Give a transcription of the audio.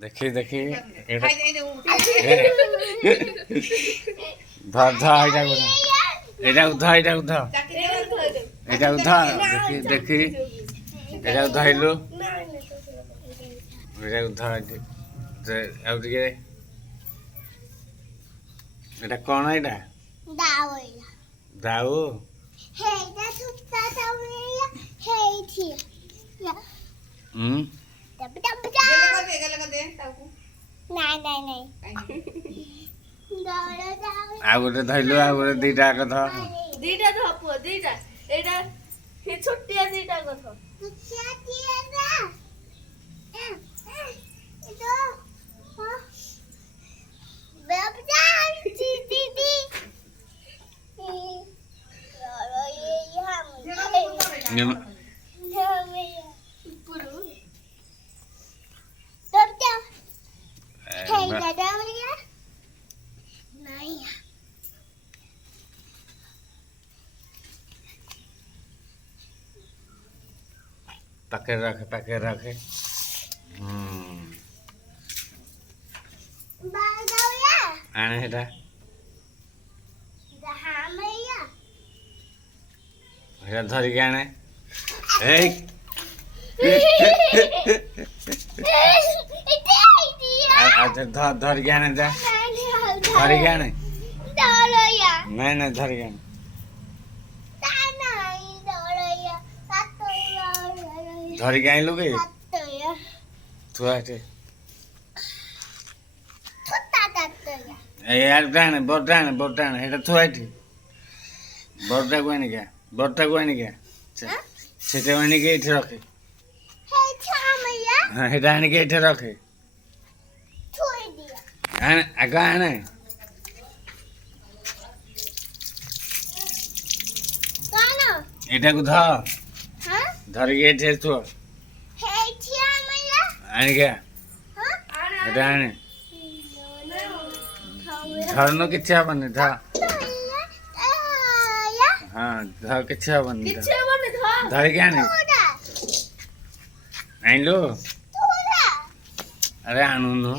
দেখি দেখি ধর ধর এটা উঠা এটা উঠা এটা উঠা দেখি দেখি এটা উঠাইলু এটা উঠা ଆଉ ଟିକେ এটা କଣ ଏଇଟା ଦାଉ ଆଉ ଗୋଟେ ଧଇଲୁ ଆଉ ଗୋଟେ ଦିଟା କଥା ଦିଟା ଧଅ ପୁଅ ଦିଟା ଏଇଟା ହି ଛୋଟିଆ ଦିଟା କଥା ପାଖରେ ରଖେ ପାଖରେ ରଖେ ଆଣେ ସେଟା ସେଟା ଧରିକି ଆଣେ ଏଇ ଧରିକି ଆଣେ ଯା ଧରିକି ଆଣେ ନାଇଁ ନାଇଁ ଧରିକି ଆଣେ ଧରିକି ଆଣିଲୁ କି ଥୁଆ ଏଠି ବଡଟା ଆଣେ ବଡଟା ଆଣେ ସେଇଟା ଥୁଆ ଏଠି ବଡଟାକୁ ଆଣିକା ସେଟାକୁ ଆଣିକି ଏଇଠି ରଖେ ହଁ ସେଇଟା ଆଣିକି ଏଇଠି ରଖେ ଆଣେ ଆଗ ଆଣେ ଏଇଟାକୁ ଧରିକି ଏଠି ଥୁଅ ଆଣିକା ଏଇଟା ଆଣେ ଧରନୁ କିଛି ହବନି ହଁ ଧର କିଛି ହବନି ଧରିକି ଆଣେ ଆଣିଲୁ ଆରେ ଆଣୁନୁ